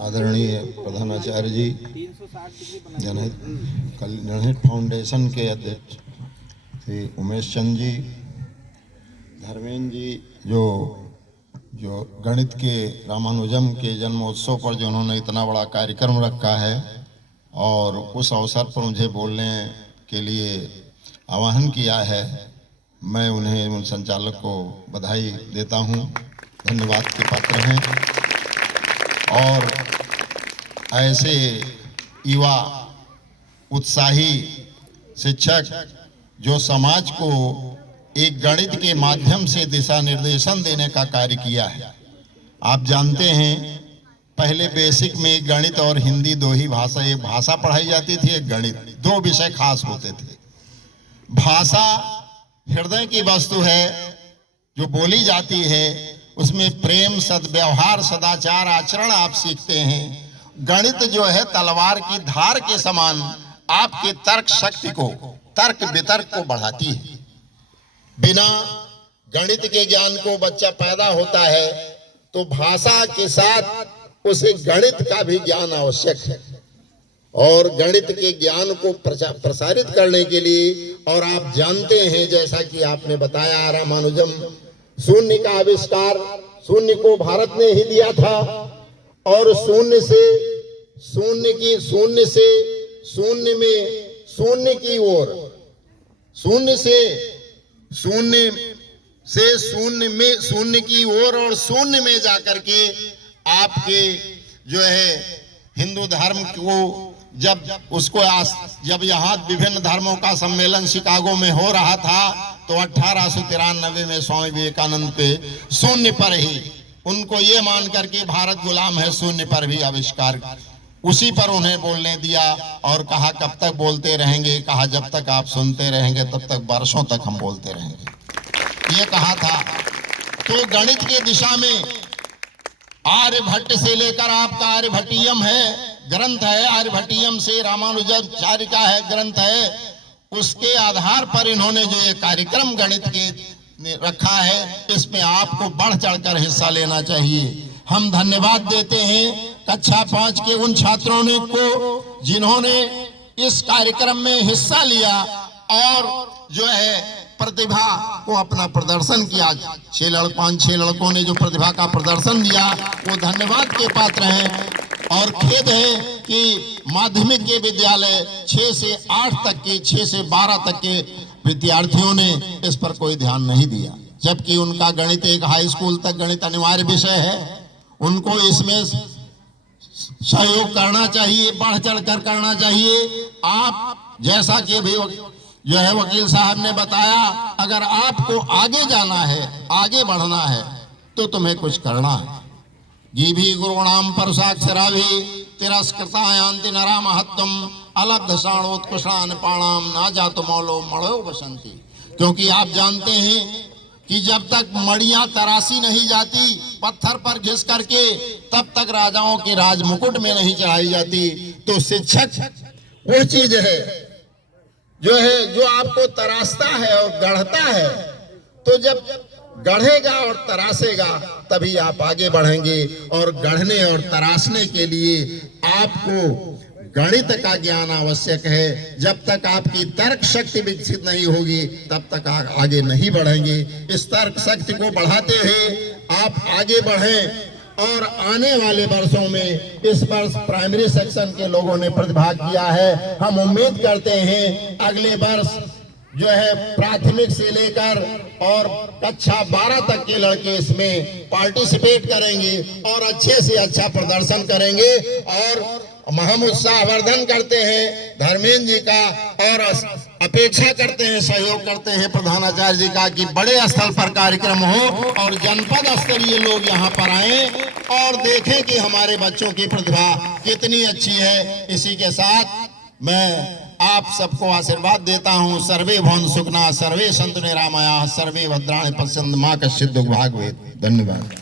आदरणीय प्रधानाचार्य जी, जनहित फाउंडेशन के अध्यक्ष श्री उमेश चंद जी, धर्मेंद्र जी, जो गणित के रामानुजम के जन्मोत्सव पर जो उन्होंने इतना बड़ा कार्यक्रम रखा है और उस अवसर पर मुझे बोलने के लिए आह्वान किया है, मैं उन्हें उन संचालक को बधाई देता हूं, धन्यवाद के पात्र हैं। और ऐसे युवा उत्साही शिक्षक जो समाज को एक गणित के माध्यम से दिशा निर्देशन देने का कार्य किया है। आप जानते हैं, पहले बेसिक में गणित और हिंदी दो ही भाषा, एक भाषा पढ़ाई जाती थी, एक गणित, दो विषय खास होते थे। भाषा हृदय की वस्तु है जो बोली जाती है, उसमें प्रेम, सद्व्यवहार, सदाचार, आचरण आप सीखते हैं। गणित जो है तलवार की धार के समान आपके तर्क शक्ति को, तर्क वितर्क को बढ़ाती है। बिना गणित के ज्ञान को बच्चा पैदा होता है तो भाषा के साथ उसे गणित का भी ज्ञान आवश्यक है। और गणित के ज्ञान को प्रसारित करने के लिए, और आप जानते हैं जैसा कि आपने बताया, रामानुजम शून्य का आविष्कार, शून्य को भारत ने ही दिया था। और शून्य से शून्य में शून्य की ओर, शून्य में शून्य की ओर, और शून्य में जाकर के आपके जो है हिंदू धर्म को जब यहाँ विभिन्न धर्मों का सम्मेलन शिकागो में हो रहा था तो 1893 में स्वामी विवेकानंद पे शून्य पर ही उनको ये मान करके भारत गुलाम है, शून्य पर भी आविष्कार, उसी पर उन्हें बोलने दिया और कहा कब तक बोलते रहेंगे, कहा जब तक आप सुनते रहेंगे तब तक वर्षों तक हम बोलते रहेंगे, ये कहा था। तो गणित के दिशा में आर्यभट्ट से लेकर आपका आर्यभट्टियम है, ग्रंथ है, आर्यभट्टियम से रामानुजाचार्य का है ग्रंथ है, उसके आधार पर इन्होंने जो ये कार्यक्रम गणित के रखा है, इसमें आपको बढ़ चढ़कर हिस्सा लेना चाहिए। हम धन्यवाद देते हैं कक्षा 5 के उन छात्रों ने को जिन्होंने इस कार्यक्रम में हिस्सा लिया और जो है प्रतिभा को अपना प्रदर्शन किया। 5-6 लड़कों ने जो प्रतिभा का प्रदर्शन दिया वो धन्यवाद के पात्र हैं। और खेद है कि माध्यमिक के विद्यालय 6 से 8 तक के, 6 से 12 तक के विद्यार्थियों ने इस पर कोई ध्यान नहीं दिया, जबकि उनका गणित एक हाई स्कूल तक गणित अनिवार्य विषय है। उनको इसमें सहयोग करना चाहिए, बढ़ चढ़कर करना चाहिए। आप जैसा कि भी जो है वकील साहब ने बताया, अगर आपको आगे जाना है, आगे बढ़ना है तो तुम्हें कुछ करना है। जीभी गुरुणाम परसाक्षराभि तिरस्कृता यान्ति नरा महत्तम अलब्ध शाणोत्कृष्णान पाणाम ना जातो मौलो मड़ो बसंती। क्योंकि आप जानते हैं कि जब तक मड़ियां तराशी नहीं जाती पत्थर पर घिस करके, तब तक राजाओं के राज मुकुट में नहीं चढ़ाई जाती। तो शिक्षक वो चीज है जो आपको तराशता है और गढ़ता है। तो जब गढ़ेगा और तराशेगा तभी आप आगे बढ़ेंगे। और गढ़ने और तराशने के लिए आपको गणित का ज्ञान आवश्यक है। जब तक आपकी तर्क शक्ति विकसित नहीं होगी तब तक आगे नहीं बढ़ेंगे। इस तर्क शक्ति को बढ़ाते हुए आप आगे बढ़ें। और आने वाले वर्षों में इस वर्ष प्राइमरी सेक्शन के लोगों ने प्रतिभाग किया है। हम उम्मीद करते हैं अगले वर्ष जो है प्राथमिक से लेकर और कक्षा 12 तक के लड़के इसमें पार्टिसिपेट करेंगे और अच्छे से अच्छा प्रदर्शन करेंगे। और हम उत्साहवर्धन करते हैं धर्मेंद्र जी का और अपेक्षा करते हैं, सहयोग करते हैं प्रधानाचार्य जी का कि बड़े स्तर पर कार्यक्रम हो और जनपद स्तरीय लोग यहाँ पर आए और देखें कि हमारे बच्चों की प्रतिभा कितनी अच्छी है। इसी के साथ मैं आप सबको आशीर्वाद देता हूँ। सर्वे भवन्तु सुखिनः, सर्वे सन्तु निरामयाः, सर्वे भद्राणि पश्यन्तु मा कश्चित् दुर्भाग्यं भवेत्। धन्यवाद।